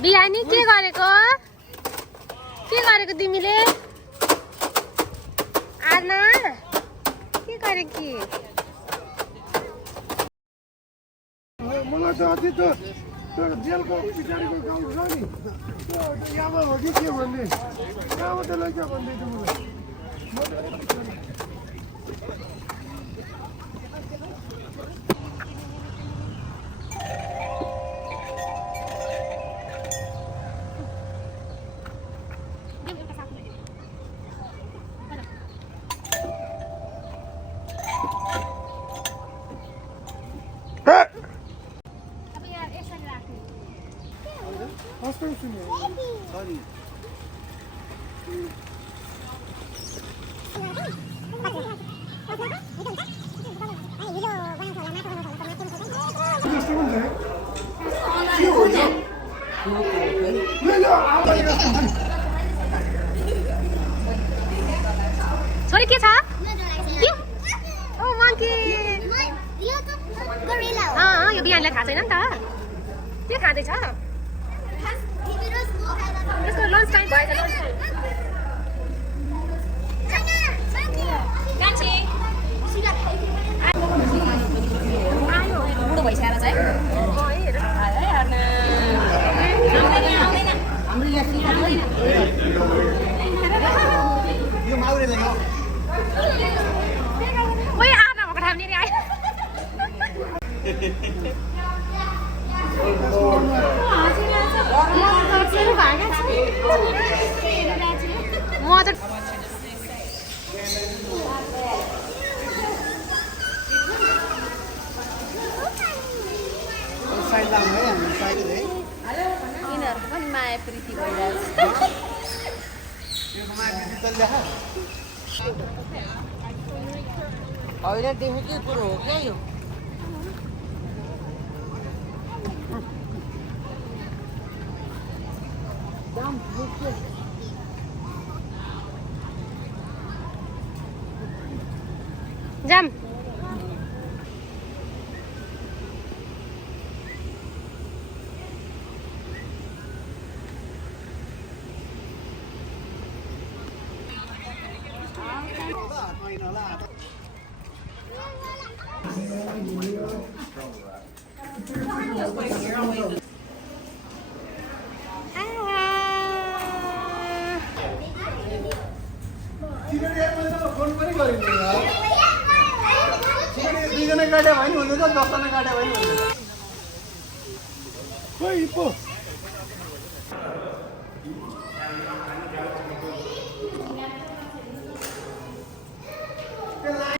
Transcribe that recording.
बिहानी के गरेको तिमीले आना के गरे कि मलाई त अति त जेलको पछाडिको गाउँ छ नि यामा हो कि के भन्ने यामा त लैजा भन्दै थियो मलाई Sorry. छोरी के छ ओ मङ्की यो बिहानलाई थाहा छैन नि त के खाँदैछ यसको लन्च टाइम भएछ बुढो भइसकेर चाहिँ आधा भएको ठाउँ नि आयो म त यिनीहरूको पनि माया प्रीति भइरहेछ होइन देखेकै कुरो हो क्या यो जाम खोइ पो